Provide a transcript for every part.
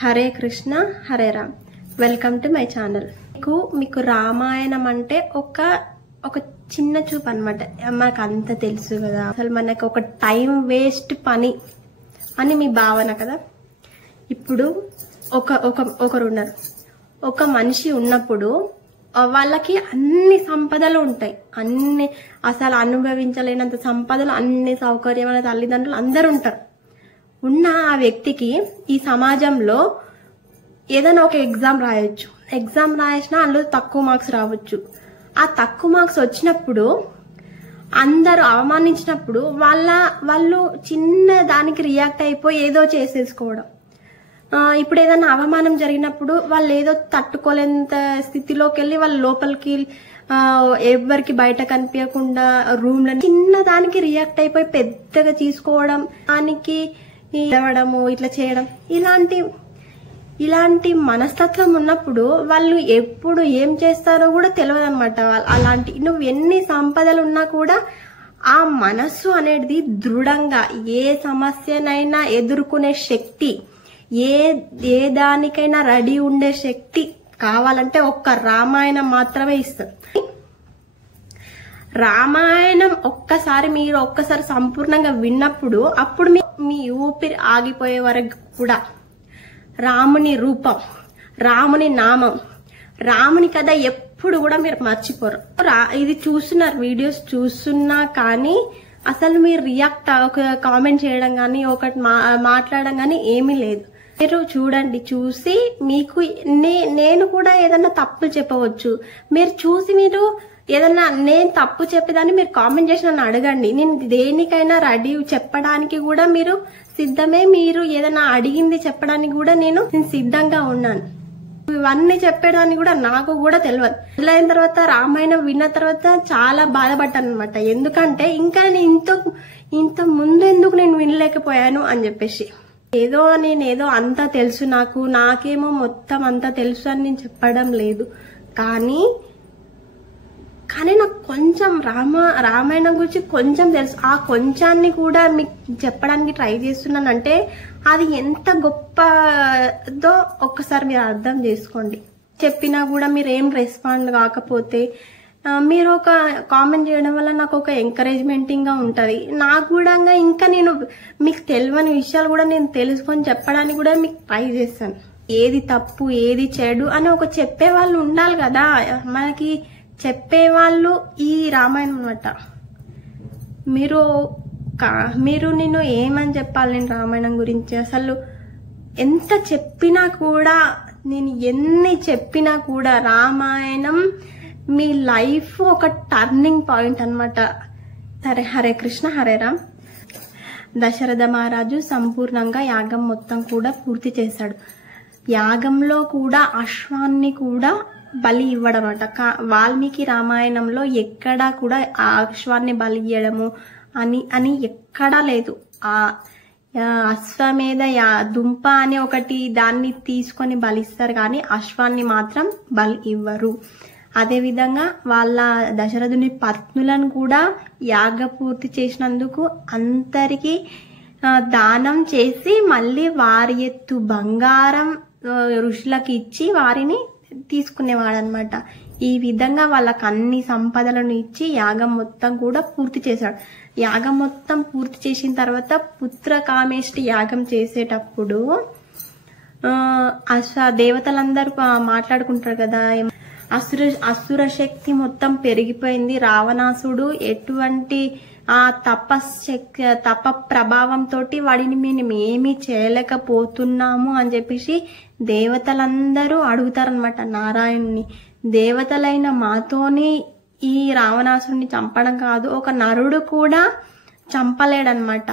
Hare Krishna Hare Ram. Welcome to my channel. మీకు రామాయణం అంటే ఒక చిన్న చూపు అనమాట. మనకు అంత తెలుసు కదా, అసలు మనకు ఒక టైం వేస్ట్ పని అని మీ భావన కదా. ఇప్పుడు ఒకరు ఉన్నారు, ఒక మనిషి ఉన్నప్పుడు వాళ్ళకి అన్ని సంపదలు ఉంటాయి, అన్ని అసలు అనుభవించలేనంత సంపదలు, అన్ని సౌకర్యమైన తల్లిదండ్రులు అందరు ఉంటారు. ఉన్న ఆ వ్యక్తికి ఈ సమాజంలో ఏదైనా ఒక ఎగ్జామ్ రాయొచ్చు, ఎగ్జామ్ రాసినా అందులో తక్కువ మార్క్స్ రావచ్చు. ఆ తక్కువ మార్క్స్ వచ్చినప్పుడు అందరూ అవమానించినప్పుడు వాళ్ళు చిన్న దానికి రియాక్ట్ అయిపోయి ఏదో చేసేసుకోవడం. ఇప్పుడు ఏదైనా అవమానం జరిగినప్పుడు వాళ్ళు ఏదో తట్టుకోలేంత స్థితిలోకి వెళ్ళి వాళ్ళ లోపలికి ఎవరికి బయట కనిపించకుండా రూమ్ లో చిన్న దానికి రియాక్ట్ అయిపోయి పెద్దగా తీసుకోవడం, దానికి ఇవ్వడము, ఇట్లా చేయడం, ఇలాంటి మనస్తత్వం ఉన్నప్పుడు వాళ్ళు ఎప్పుడు ఏం చేస్తారో కూడా తెలియదు అనమాట. అలాంటి నువ్వు ఎన్ని సంపదలు ఉన్నా కూడా ఆ మనస్సు అనేది దృఢంగా ఏ సమస్యనైనా ఎదుర్కొనే శక్తి, ఏ దానికైనా రెడీ ఉండే శక్తి కావాలంటే ఒక్క రామాయణం మాత్రమే ఇస్తుంది. రామాయణం మీరు ఒక్కసారి సంపూర్ణంగా విన్నప్పుడు అప్పుడు మీ ఊపిరి ఆగిపోయే వరకు కూడా రాముని రూపం, రాముని నామం, రాముని కథ ఎప్పుడు కూడా మీరు మర్చిపోరు. ఇది చూస్తున్నారు, వీడియోస్ చూస్తున్నా కానీ అసలు మీరు రియాక్ట్ కామెంట్ చేయడం కానీ ఒకటి మాట్లాడడం కానీ ఏమీ లేదు. మీరు చూడండి, చూసి మీకు నేను కూడా ఏదన్నా తప్పులు చెప్పవచ్చు. మీరు చూసి మీరు ఏదన్నా నేను తప్పు చెప్పేదాన్ని మీరు కామెంట్ చేసి నన్ను అడగండి. నేను దేనికైనా రెడీ, చెప్పడానికి కూడా మీరు సిద్ధమే. మీరు ఏదైనా అడిగింది చెప్పడానికి కూడా నేను సిద్ధంగా ఉన్నాను. ఇవన్నీ చెప్పేదాన్ని కూడా నాకు కూడా తెలియదు. అయిన తర్వాత రామాయణం విన్న తర్వాత చాలా బాధపడ్డాను అనమాట. ఎందుకంటే ఇంకా ఇంత ముందు ఎందుకు నేను వినలేకపోయాను అని చెప్పేసి. నేనేదో అంతా తెలుసు, నాకేమో మొత్తం అంతా తెలుసు అని నేను చెప్పడం లేదు. కానీ నాకు కొంచెం రామాయణం గురించి కొంచెం తెలుసు. ఆ కొంచాన్ని కూడా మీకు చెప్పడానికి ట్రై చేస్తున్నానంటే అది ఎంత గొప్పదో ఒక్కసారి మీరు అర్థం చేసుకోండి. చెప్పినా కూడా మీరు ఏం రెస్పాండ్ కాకపోతే మీరు ఒక కామెంట్ చేయడం వల్ల నాకు ఒక ఎంకరేజ్మెంటింగ్ గా ఉంటది. నాకు కూడా ఇంకా నేను మీకు తెలియని విషయాలు కూడా నేను తెలుసుకొని చెప్పడానికి కూడా మీకు ట్రై చేస్తాను. ఏది తప్పు ఏది చెడు అని ఒక చెప్పే వాళ్ళు ఉండాలి కదా. మనకి చెప్పేవాళ్ళు ఈ రామాయణం అన్నమాట. మీరు నేను ఏమని చెప్పాలి నేను రామాయణం గురించి? అసలు ఎంత చెప్పినా కూడా, నేను ఎన్ని చెప్పినా కూడా రామాయణం మీ లైఫ్ ఒక టర్నింగ్ పాయింట్ అన్నమాట. సరే, హరే కృష్ణ హరే రామ్. దశరథ మహారాజు సంపూర్ణంగా యాగం మొత్తం కూడా పూర్తి చేశాడు. యాగంలో కూడా అశ్వాన్ని కూడా బలి ఇవ్వడం అట. వాల్మీకి రామాయణంలో ఎక్కడా కూడా ఆ అశ్వాన్ని బలి ఇవ్వడము అని ఎక్కడా లేదు. ఆ అశ్వమేధ దుంప అని ఒకటి దాన్ని తీసుకొని బలిస్తారు, కానీ అశ్వాన్ని మాత్రం బలి ఇవ్వరు. అదే విధంగా వాళ్ళ దశరథుని పత్నులను కూడా యాగ పూర్తి చేసినందుకు అందరికి దానం చేసి మళ్ళీ వారి ఎత్తు బంగారం ఋషులకు ఇచ్చి వారిని తీసుకునేవాడనమాట. ఈ విధంగా వాళ్ళకి అన్ని సంపదలను ఇచ్చి యాగం మొత్తం కూడా పూర్తి చేశాడు. యాగం మొత్తం పూర్తి చేసిన తర్వాత పుత్రకామేష్టి యాగం చేసేటప్పుడు దేవతలందరూ మాట్లాడుకుంటారు కదా, అసుర శక్తి మొత్తం పెరిగిపోయింది. రావణాసుడు ఎటువంటి ఆ తప ప్రభావం తోటి వాడిని మేము ఏమీ చేయలేకపోతున్నాము అని చెప్పేసి దేవతలందరూ అడుగుతారనమాట నారాయణుని. దేవతలైన మాతోని ఈ రావణాసుడిని చంపడం కాదు, ఒక నరుడు కూడా చంపలేడనమాట.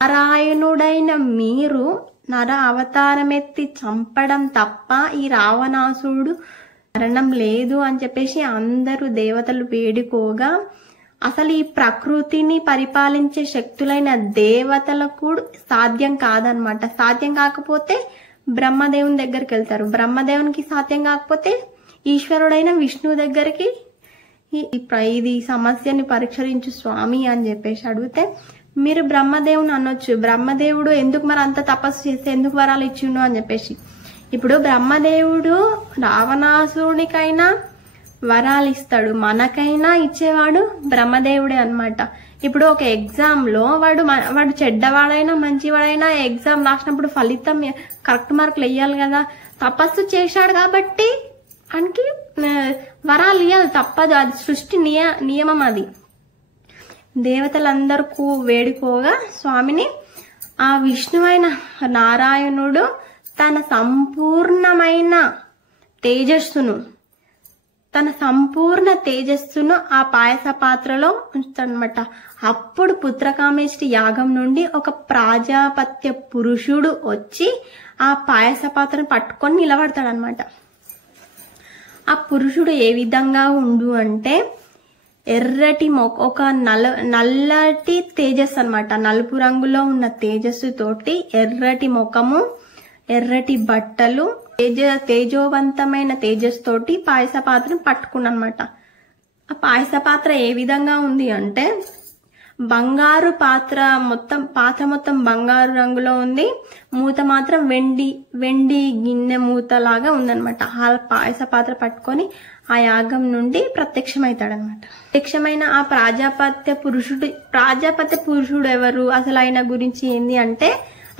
నారాయణుడైన మీరు నర అవతారమెత్తి చంపడం తప్ప ఈ రావణాసుడు మరణం లేదు అని చెప్పేసి అందరూ దేవతలు వేడుకోగా, అసలు ఈ ప్రకృతిని పరిపాలించే శక్తులైన దేవతలకు సాధ్యం కాదనమాట. సాధ్యం కాకపోతే బ్రహ్మదేవుని దగ్గరికి వెళ్తారు, బ్రహ్మదేవునికి సాధ్యం కాకపోతే ఈశ్వరుడైన విష్ణువు దగ్గరికి ఇది సమస్యని పరిష్కరించు స్వామి అని చెప్పేసి అడిగితే మీరు బ్రహ్మదేవుని అనొచ్చు, బ్రహ్మదేవుడు ఎందుకు మరి అంత తపస్సు చేస్తే ఎందుకు వరాలు ఇచ్చిండు అని చెప్పేసి. ఇప్పుడు బ్రహ్మదేవుడు రావణాసురునికైనా వరాలు ఇస్తాడు, మనకైనా ఇచ్చేవాడు బ్రహ్మదేవుడే అన్నమాట. ఇప్పుడు ఒక ఎగ్జామ్ లో వాడు చెడ్డవాడైనా మంచివాడైనా ఎగ్జామ్ రాసినప్పుడు ఫలితం కరెక్ట్ మార్కులు వేయాలి కదా. తపస్సు చేశాడు కాబట్టి ఆయనకి వరాలు ఇవ్వాలి, తప్పదు, అది సృష్టి నియమం. అది దేవతలందరూ వేడుకోగా స్వామిని ఆ విష్ణువైన నారాయణుడు తన సంపూర్ణ తేజస్సును ఆ పాయస పాత్రలో ఉంచుతాడనమాట. అప్పుడు పుత్రకామేష్టి యాగం నుండి ఒక ప్రాజాపత్య పురుషుడు వచ్చి ఆ పాయస పాత్రను పట్టుకొని నిలబడతాడనమాట. ఆ పురుషుడు ఏ విధంగా ఉండు అంటే ఎర్రటి ఒక నల్లటి తేజస్సు అన్నమాట. నలుపు రంగులో ఉన్న తేజస్సు తోటి ఎర్రటి ముఖము, ఎర్రటి బట్టలు, తేజోవంతమైన తేజస్సు తోటి పాయస పాత్రను పట్టుకున్నమాట. ఆ పాయస పాత్ర ఏ విధంగా ఉంది అంటే బంగారు పాత్ర మొత్తం బంగారు రంగులో ఉంది, మూత మాత్రం వెండి గిన్నె మూత లాగా ఉందన్నమాట. ఆ పాయస పాత్ర పట్టుకొని ఆ యాగం నుండి ప్రత్యక్షమవుతాడనమాట. ప్రత్యక్షమైన ఆ ప్రాజాపత్య పురుషుడు ఎవరు, అసలు ఆయన గురించి ఏంది అంటే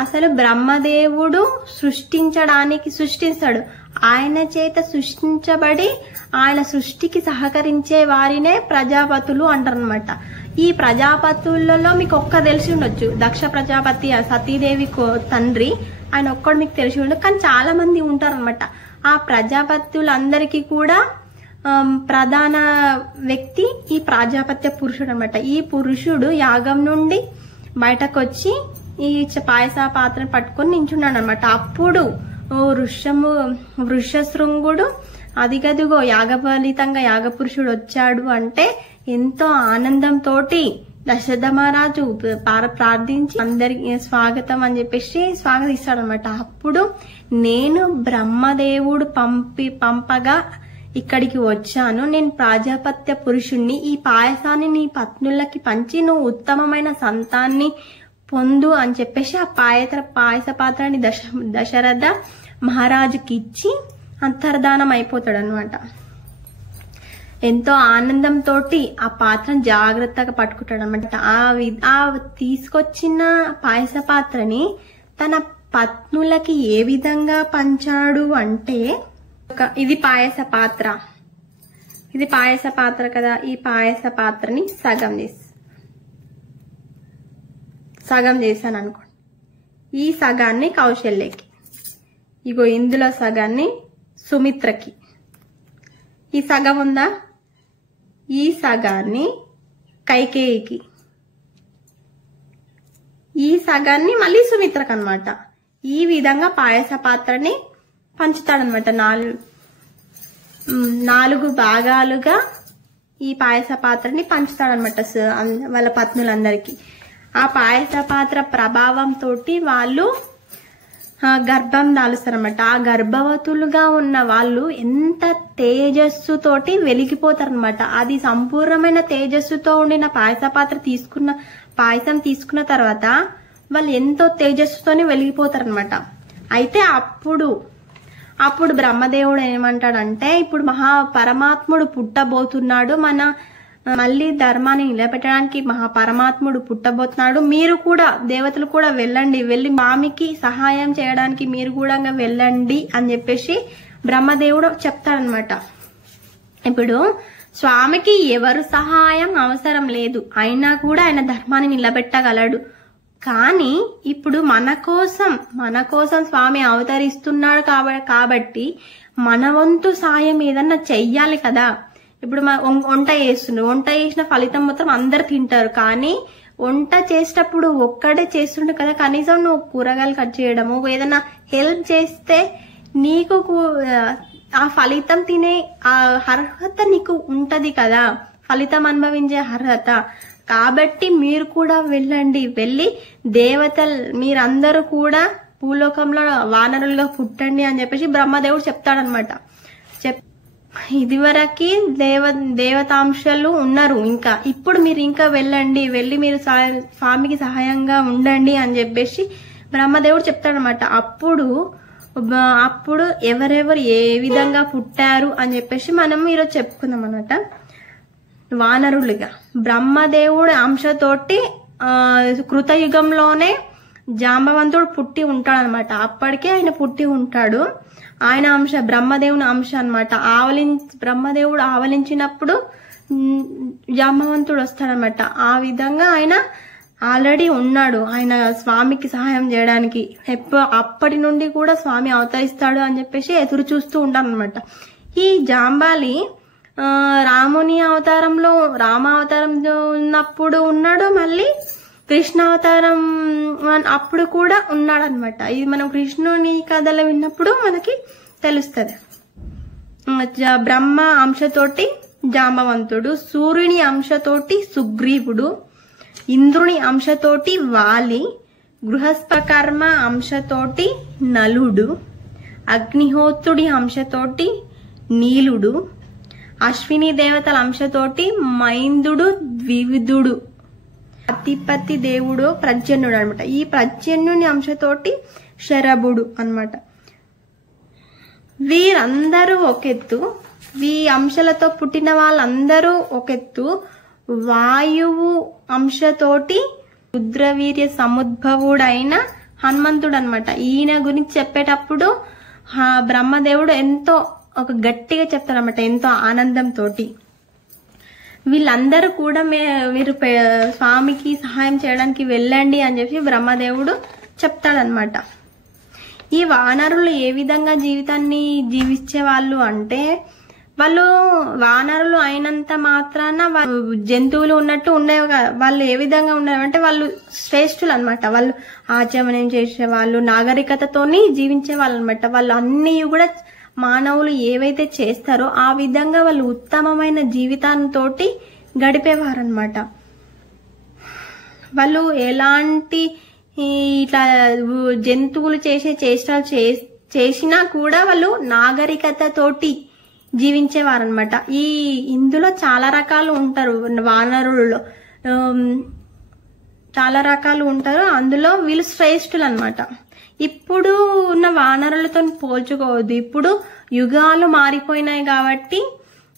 అసలు బ్రహ్మదేవుడు సృష్టిస్తాడు, ఆయన చేత సృష్టించబడి ఆయన సృష్టికి సహకరించే వారినే ప్రజాపతులు అంటారనమాట. ఈ ప్రజాపతులలో మీకు తెలిసి ఉండొచ్చు, దక్ష ప్రజాపతి సతీదేవి తండ్రి, ఆయన ఒక్కడు మీకు తెలిసి ఉండదు, కానీ చాలా మంది ఉంటారనమాట. ఆ ప్రజాపతులందరికీ కూడా ప్రధాన వ్యక్తి ఈ ప్రాజాపత్య పురుషుడు అనమాట. ఈ పురుషుడు యాగం నుండి బయటకు వచ్చి ఈ పాయస పాత్రను పట్టుకొని నించున్నాడు అనమాట. అప్పుడు వృషశృంగుడు అదిగదిగో యాగఫలితంగా యాగపురుషుడు వచ్చాడు అంటే ఎంతో ఆనందంతో దశరథ మహారాజు ప్రార్థించి అందరికి స్వాగతం అని చెప్పేసి స్వాగతిస్తాడు అనమాట. అప్పుడు నేను బ్రహ్మదేవుడు పంపగా ఇక్కడికి వచ్చాను, నేను ప్రాజాపత్య పురుషుణ్ణి, ఈ పాయసాన్ని నీ పత్నులకి పంచి నువ్వు ఉత్తమమైన సంతాన్ని పొందు అని చెప్పేసి ఆ పాయస పాత్రని దశరథ మహారాజుకి ఇచ్చి అంతర్ధానం అయిపోతాడు అనమాట. ఎంతో ఆనందంతో ఆ పాత్రను జాగ్రత్తగా పట్టుకుంటాడు అనమాట. ఆ తీసుకొచ్చిన పాయస పాత్రని తన పత్నులకి ఏ విధంగా పంచాడు అంటే ఇది పాయస పాత్ర కదా, ఈ పాయస పాత్రని సగం చేశాను అనుకోండి. ఈ సగాన్ని కౌశల్యకి, ఇగో ఇందులో సగాన్ని సుమిత్రకి, ఈ సగం ఉందా, ఈ సగాన్ని కైకేయికి, ఈ సగాన్ని మళ్ళీ సుమిత్రకు అన్నమాట. ఈ విధంగా పాయస పాత్రని పంచుతాడనమాట. 4 భాగాలుగా ఈ పాయస పాత్రని పంచుతాడనమాట వాళ్ళ పత్నులందరికీ. ఆ పాయస పాత్ర ప్రభావం తోటి వాళ్ళు గర్భం దాలుస్తారనమాట. ఆ గర్భవతులుగా ఉన్న వాళ్ళు ఎంత తేజస్సుతోటి వెలిగిపోతారనమాట. అది సంపూర్ణమైన తేజస్సుతో ఉండిన పాయస పాత్ర పాయసం తీసుకున్న తర్వాత వాళ్ళు ఎంతో తేజస్సుతోని వెలిగిపోతారనమాట. అయితే అప్పుడు బ్రహ్మదేవుడు ఏమంటాడంటే, ఇప్పుడు పరమాత్ముడు పుట్టబోతున్నాడు, మళ్ళీ ధర్మాన్ని నిలబెట్టడానికి పరమాత్ముడు పుట్టబోతున్నాడు, మీరు కూడా దేవతలు కూడా వెళ్ళి స్వామికి సహాయం చేయడానికి మీరు కూడా వెళ్ళండి అని చెప్పేసి బ్రహ్మదేవుడు చెప్తాడనమాట. ఇప్పుడు స్వామికి ఎవరు సహాయం అవసరం లేదు, అయినా కూడా ఆయన ధర్మాన్ని నిలబెట్టగలడు. కానీ ఇప్పుడు మన కోసం స్వామి అవతరిస్తున్నాడు కాబట్టి మన వంతు సాయం ఏదన్నా చెయ్యాలి కదా. ఇప్పుడు వంట చేసిన ఫలితం మొత్తం అందరు తింటారు, కానీ వంట చేసేటప్పుడు ఒక్కడే చేస్తుండే కదా, కనీసం నువ్వు కూరగాయలు కట్ చేయడము ఏదైనా హెల్ప్ చేస్తే నీకు ఆ ఫలితం తినే ఆ అర్హత నీకు ఉంటది కదా, ఫలితం అనుభవించే అర్హత. కాబట్టి మీరు కూడా వెళ్ళి దేవతలు మీరందరూ కూడా భూలోకంలో వానరులుగా పుట్టండి అని చెప్పేసి బ్రహ్మదేవుడు చెప్తాడనమాట. ఇదివరకు దేవతాంశాలు ఉన్నారు. ఇంకా ఇప్పుడు మీరు ఇంకా వెళ్ళి మీరు స్వామికి సహాయంగా ఉండండి అని చెప్పేసి బ్రహ్మదేవుడు చెప్తాడనమాట. అప్పుడు ఎవరెవరు ఏ విధంగా పుట్టారు అని చెప్పేసి మనం ఈరోజు చెప్పుకుందాం అన్నమాట. వానరులుగా బ్రహ్మదేవుడి అంశతోటి కృతయుగంలోనే జాంబవంతుడు పుట్టి ఉంటాడనమాట. అప్పటికే ఆయన పుట్టి ఉంటాడు. ఆయన అంశ బ్రహ్మదేవుని అంశ అనమాట. బ్రహ్మదేవుడు ఆవలించినప్పుడు జాంబవంతుడు వస్తాడనమాట. ఆ విధంగా ఆయన ఆల్రెడీ ఉన్నాడు. ఆయన స్వామికి సహాయం చేయడానికి అప్పటి నుండి కూడా స్వామి అవతరిస్తాడు అని చెప్పేసి ఎదురు చూస్తూ ఉంటారనమాట. ఈ జాంబాలి రాముని అవతారంలో రామావతారంలో ఉన్నప్పుడు ఉన్నాడు, మళ్ళీ కృష్ణావతారం అప్పుడు కూడా ఉన్నాడు అనమాట. ఇది మనం కృష్ణుని కథలు విన్నప్పుడు మనకి తెలుస్తుంది. బ్రహ్మ అంశతోటి జాంబవంతుడు, సూర్యుని అంశతోటి సుగ్రీవుడు, ఇంద్రుని అంశతోటి వాలి, గృహస్థకర్మ అంశతోటి నలుడు, అగ్నిహోత్రుడి అంశతోటి నీలుడు, అశ్విని దేవతల అంశతోటి మైందుడు, ద్వివిధుడు, అతిపతి దేవుడు ప్రజన్యుడు అనమాట. ఈ ప్రజన్యుని అంశతోటి శరభుడు అనమాట. వీరందరూ ఒకెత్తు, ఈ అంశాలతో పుట్టిన వాళ్ళందరూ ఒకెత్తు. వాయువు అంశతోటి రుద్రవీర్య సముద్భవుడైన హనుమంతుడు అనమాట. ఈయన గురించి చెప్పేటప్పుడు బ్రహ్మదేవుడు ఎంతో ఒక గట్టిగా చెప్తారనమాట, ఎంతో ఆనందంతో. వీళ్ళందరూ కూడా మీరు స్వామికి సహాయం చేయడానికి వెళ్ళండి అని చెప్పి బ్రహ్మదేవుడు చెప్తాడనమాట. ఈ వానరులు ఏ విధంగా జీవితాన్ని జీవించే వాళ్ళు అంటే, వాళ్ళు వానరులు అయినంత మాత్రాన జంతువులు ఉన్నట్టు ఉండేవి. వాళ్ళు ఏ విధంగా ఉండేవంటే వాళ్ళు శ్రేష్ఠులు అనమాట. వాళ్ళు ఆచమనం చేసే వాళ్ళు, నాగరికతతోని జీవించే వాళ్ళు అనమాట. వాళ్ళు అన్ని కూడా మానవులు ఏవైతే చేస్తారో ఆ విధంగా వాళ్ళు ఉత్తమమైన జీవితంతో గడిపేవారనమాట. వాళ్ళు ఎలాంటి ఇట్లా జంతువులు చేసే చేష్టాలు చేసినా కూడా వాళ్ళు నాగరికతతోటి జీవించేవారనమాట. ఇందులో చాలా రకాలు ఉంటారు, వానరులలో చాలా రకాలు ఉంటారు. అందులో వీళ్ళు శ్రేష్ఠులు అనమాట. ఇప్పుడు ఉన్న వానరులతో పోల్చుకోవద్దు. ఇప్పుడు యుగాలు మారిపోయినాయి కాబట్టి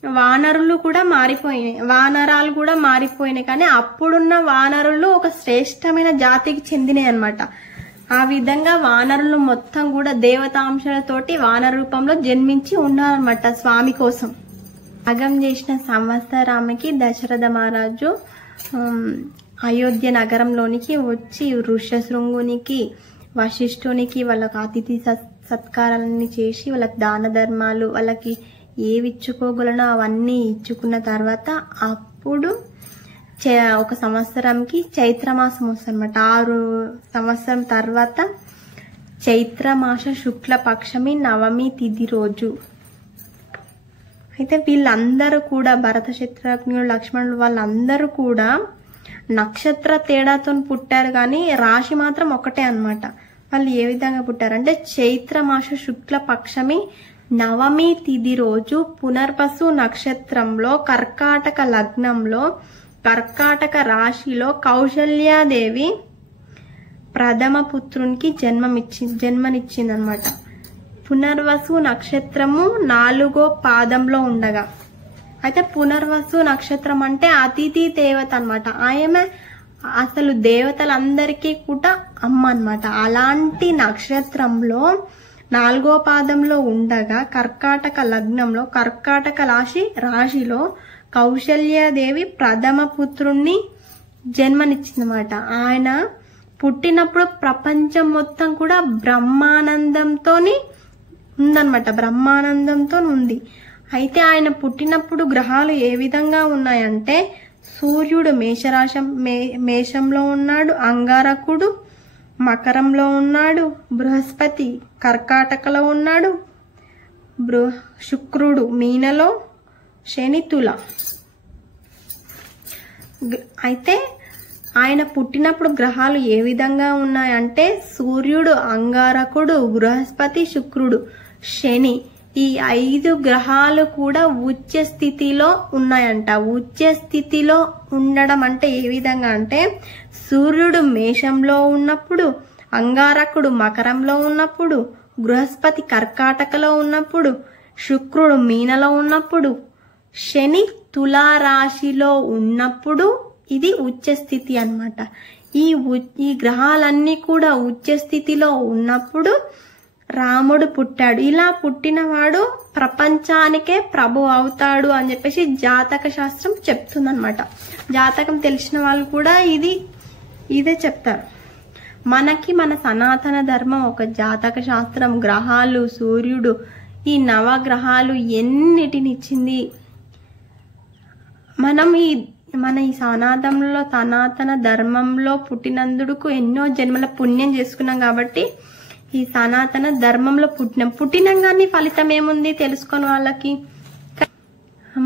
వానరాలు కూడా మారిపోయినాయి. కానీ అప్పుడున్న వానరులు ఒక శ్రేష్టమైన జాతికి చెందినవి అనమాట. ఆ విధంగా వానరులు మొత్తం కూడా దేవతాంశాలతోటి వానర రూపంలో జన్మించి ఉన్నారనమాట స్వామి కోసం. యాగం చేసిన సంవత్సరానికి దశరథ మహారాజు అయోధ్య నగరంలోనికి వచ్చి ఋష్యశృంగునికి, వశిష్ఠునికి వాళ్ళకి అతిథి సత్కారాలన్నీ చేసి వాళ్ళకి దాన ధర్మాలు, వాళ్ళకి ఏవి ఇచ్చుకోగలనో అవన్నీ ఇచ్చుకున్న తర్వాత అప్పుడు ఒక సంవత్సరంకి చైత్రమాసం వస్తుంది అనమాట. 6 సంవత్సరం తర్వాత చైత్రమాస శుక్లపక్షమి నవమి తిథి రోజు. అయితే వీళ్ళందరూ కూడా భరత శత్రుఘ్నులు లక్ష్మణులు వాళ్ళందరూ కూడా నక్షత్ర తేడాతో పుట్టారు, కానీ రాశి మాత్రం ఒకటే అన్నమాట. వాళ్ళు ఏ విధంగా పుట్టారంటే చైత్రమాస శుక్లపక్షమి నవమి తిథి రోజు పునర్వసు నక్షత్రంలో కర్కాటక లగ్నంలో కర్కాటక రాశిలో కౌశల్యాదేవి ప్రథమ పుత్రునికి జన్మనిచ్చింది అనమాట. పునర్వసు నక్షత్రము 4వ పాదంలో ఉండగా, అయితే పునర్వసు నక్షత్రం అంటే అతిథి దేవత అనమాట. ఆమె అసలు దేవతలందరికీ కూడా అమ్మ అనమాట. అలాంటి నక్షత్రంలో 4వ పాదంలో ఉండగా కర్కాటక లగ్నంలో కర్కాటక రాశిలో కౌశల్యాదేవి ప్రథమ పుత్రుణ్ణి జన్మనిచ్చిందన్నమాట. ఆయన పుట్టినప్పుడు ప్రపంచం మొత్తం కూడా బ్రహ్మానందంతో ఉందన్నమాట, బ్రహ్మానందంతో ఉంది. అయితే ఆయన పుట్టినప్పుడు గ్రహాలు ఏ విధంగా ఉన్నాయంటే, సూర్యుడు మేషంలో ఉన్నాడు, అంగారకుడు మకరంలో ఉన్నాడు, బృహస్పతి కర్కాటకలో ఉన్నాడు, శుక్రుడు మీనలో, శని తుల. అయితే ఆయన పుట్టినప్పుడు గ్రహాలు ఏ విధంగా ఉన్నాయంటే, సూర్యుడు అంగారకుడు, బృహస్పతి, శుక్రుడు, శని ఈ 5 గ్రహాలు కూడా ఉచ్చ స్థితిలో ఉన్నాయంట. ఉచ్చ స్థితిలో ఉండడం అంటే ఏ విధంగా అంటే సూర్యుడు మేషంలో ఉన్నప్పుడు, అంగారకుడు మకరంలో ఉన్నప్పుడు, బృహస్పతి కర్కాటకలో ఉన్నప్పుడు, శుక్రుడు మీనలో ఉన్నప్పుడు, శని తులారాశిలో ఉన్నప్పుడు ఇది ఉచ్చ స్థితి అన్నమాట. ఈ గ్రహాలన్నీ కూడా ఉచ్చ స్థితిలో ఉన్నప్పుడు రాముడు పుట్టాడు. ఇలా పుట్టినవాడు ప్రపంచానికే ప్రభు అవుతాడు అని చెప్పేసి జాతక శాస్త్రం చెప్తుందన్నమాట. జాతకం తెలిసిన వాళ్ళు కూడా ఇదే చెప్తారు. మనకి మన సనాతన ధర్మం ఒక జాతక శాస్త్రం, గ్రహాలు, సూర్యుడు, ఈ నవగ్రహాలు ఎన్నిటినిచ్చింది. మనం మన ఈ సనాతన ధర్మంలో పుట్టినందుకు ఎన్నో జన్మల పుణ్యం చేసుకున్నాం కాబట్టి ఈ సనాతన ధర్మంలో పుట్టినాం కానీ ఫలితం ఏముంది తెలుసుకొని వాళ్ళకి.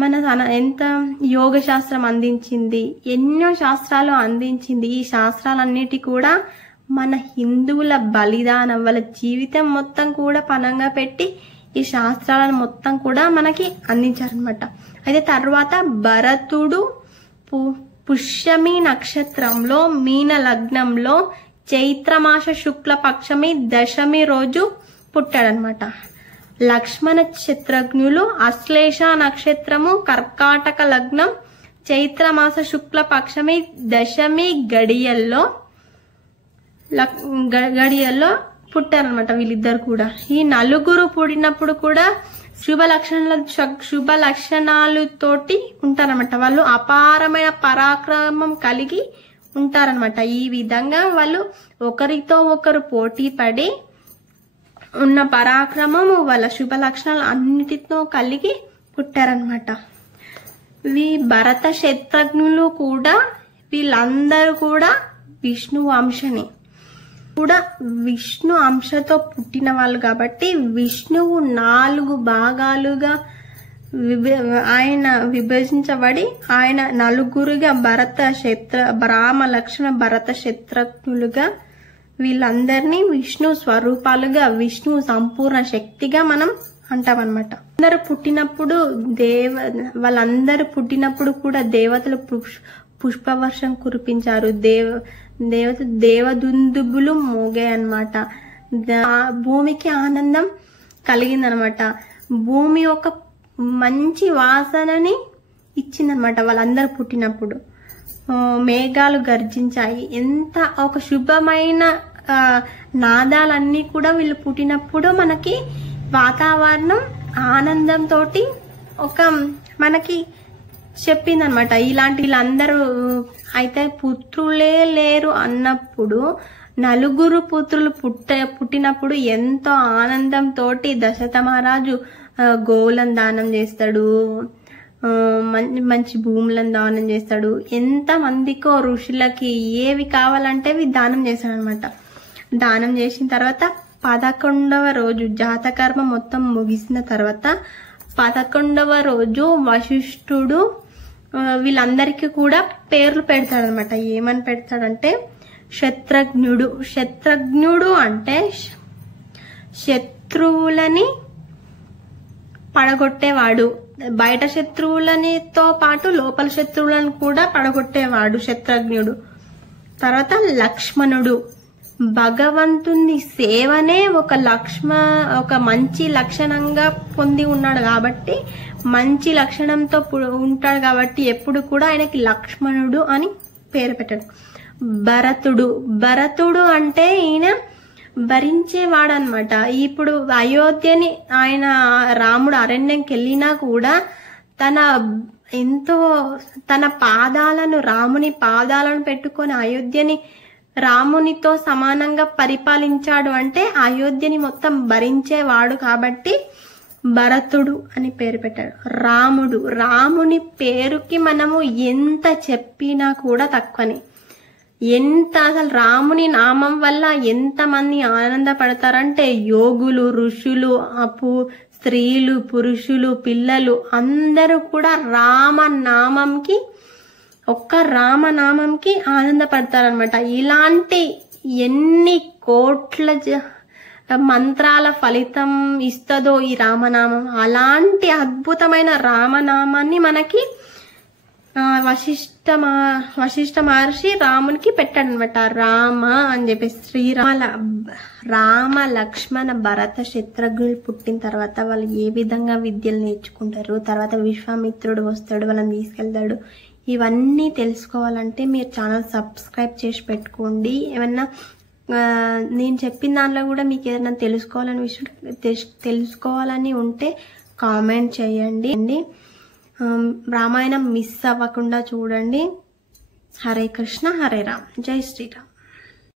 మన ఎంత యోగ శాస్త్రం అందించింది, ఎన్నో శాస్త్రాలు అందించింది. ఈ శాస్త్రాలన్నిటి కూడా మన హిందువుల బలిదానం, వాళ్ళ జీవితం మొత్తం కూడా పణంగా పెట్టి ఈ శాస్త్రాలను మొత్తం కూడా మనకి అందించారనమాట. అయితే తర్వాత భరతుడు పుష్యమి నక్షత్రంలో మీన లగ్నంలో చైత్రమాస శుక్ల పక్షమి దశమి రోజు పుట్టాడనమాట. లక్ష్మణ శత్రుఘ్నులు అశ్లేష నక్షత్రము కర్కాటక లగ్నం చైత్రమాస శుక్ల పక్షమి దశమి గడియల్లో పుట్టారనమాట వీళ్ళిద్దరు కూడా. ఈ నలుగురు పుట్టినప్పుడు కూడా శుభ లక్షణాలతోటి ఉంటారనమాట. వాళ్ళు అపారమైన పరాక్రమం కలిగి ఉంటారనమాట. ఈ విధంగా వాళ్ళు ఒకరితో ఒకరు పోటీ పడి ఉన్న పరాక్రమము, వాళ్ళ శుభ లక్షణాలు అన్నిటితో కలిగి పుట్టారనమాట. భరత శత్రుఘ్నులు కూడా వీళ్ళందరూ కూడా విష్ణు అంశనే, కూడా విష్ణు అంశతో పుట్టిన వాళ్ళు కాబట్టి విష్ణువు 4 భాగాలుగా ఆయన విభజించబడి ఆయన నలుగురుగా రామ లక్ష్మణ భరత శత్రుఘ్నులుగా వీళ్ళందరినీ విష్ణు స్వరూపాలుగా, విష్ణు సంపూర్ణ శక్తిగా మనం అంటామన్నమాట. వాళ్ళందరూ పుట్టినప్పుడు కూడా దేవతలు పుష్పవర్షం కురిపించారు. దేవదుందుబులు మోగాయి అన్నమాట. భూమికి ఆనందం కలిగిందనమాట. భూమి ఒక మంచి వాసనని ఇచ్చిందనమాట వాళ్ళందరూ పుట్టినప్పుడు. మేఘాలు గర్జించాయి. ఎంత ఒక శుభమైన నాదాలన్నీ కూడా వీళ్ళు పుట్టినప్పుడు మనకి వాతావరణం ఆనందంతో ఒక మనకి చెప్పిందనమాట. ఇలాంటి వీళ్ళందరూ అయితే పుత్రులే లేరు అన్నప్పుడు నలుగురు పుత్రులు పుట్టినప్పుడు ఎంతో ఆనందంతో దశరథ మహారాజు గోవులను దానం చేస్తాడు, మంచి భూములను దానం చేస్తాడు. ఎంత మందికో ఋషులకి ఏవి కావాలంటే అవి దానం చేస్తాడు అనమాట. దానం చేసిన తర్వాత 11వ రోజు జాతకర్మ మొత్తం ముగిసిన తర్వాత 11వ రోజు వశిష్ఠుడు వీళ్ళందరికీ కూడా పేర్లు పెడతాడనమాట. ఏమని పెడతాడంటే శత్రుఘ్నుడు అంటే శత్రువులని పడగొట్టేవాడు, బయట శత్రువులనితో పాటు లోపల శత్రువులను కూడా పడగొట్టేవాడు శత్రుఘ్నుడు. తర్వాత లక్ష్మణుడు భగవంతుని సేవనే ఒక మంచి లక్షణంగా పొంది ఉన్నాడు కాబట్టి, మంచి లక్షణంతో ఉంటాడు కాబట్టి ఎప్పుడు కూడా ఆయనకి లక్ష్మణుడు అని పేరు పెట్టాడు. భరతుడు అంటే ఈయన భరించేవాడు అనమాట. ఇప్పుడు అయోధ్యని ఆయన రాముడు అరణ్యంకి వెళ్ళినా కూడా తన పాదాలను, రాముని పాదాలను పెట్టుకొని అయోధ్యని రామునితో సమానంగా పరిపాలించాడు అంటే అయోధ్యని మొత్తం భరించేవాడు కాబట్టి భరతుడు అని పేరు పెట్టాడు. రాముని పేరుకి మనము ఎంత చెప్పినా కూడా తక్కువని. అసలు రాముని నామం వల్ల ఎంత మంది ఆనందపడతారంటే యోగులు, ఋషులు, స్త్రీలు, పురుషులు, పిల్లలు అందరూ కూడా రామనామంకి ఆనందపడతారనమాట. ఇలాంటి ఎన్ని కోట్ల మంత్రాల ఫలితం ఇస్తుందో ఈ రామనామం, అలాంటి అద్భుతమైన రామనామాన్ని మనకి వశిష్ఠ మహర్షి రామునికి పెట్టాడు అనమాట. రామ అని చెప్పేసి రామ లక్ష్మణ భరత శత్రుఘ్నులు పుట్టిన తర్వాత వాళ్ళు ఏ విధంగా విద్యలు నేర్చుకుంటారు, తర్వాత విశ్వామిత్రుడు వస్తాడు వాళ్ళని తీసుకెళ్తాడు, ఇవన్నీ తెలుసుకోవాలంటే మీరు ఛానల్ సబ్స్క్రైబ్ చేసి పెట్టుకోండి. ఏమన్నా నేను చెప్పిన దాంట్లో కూడా మీకు ఏదైనా తెలుసుకోవాలని ఉంటే కామెంట్ చేయండి. రామాయణం మిస్ అవ్వకుండా చూడండి. హరే కృష్ణ, హరే రామ్, జై శ్రీరామ్.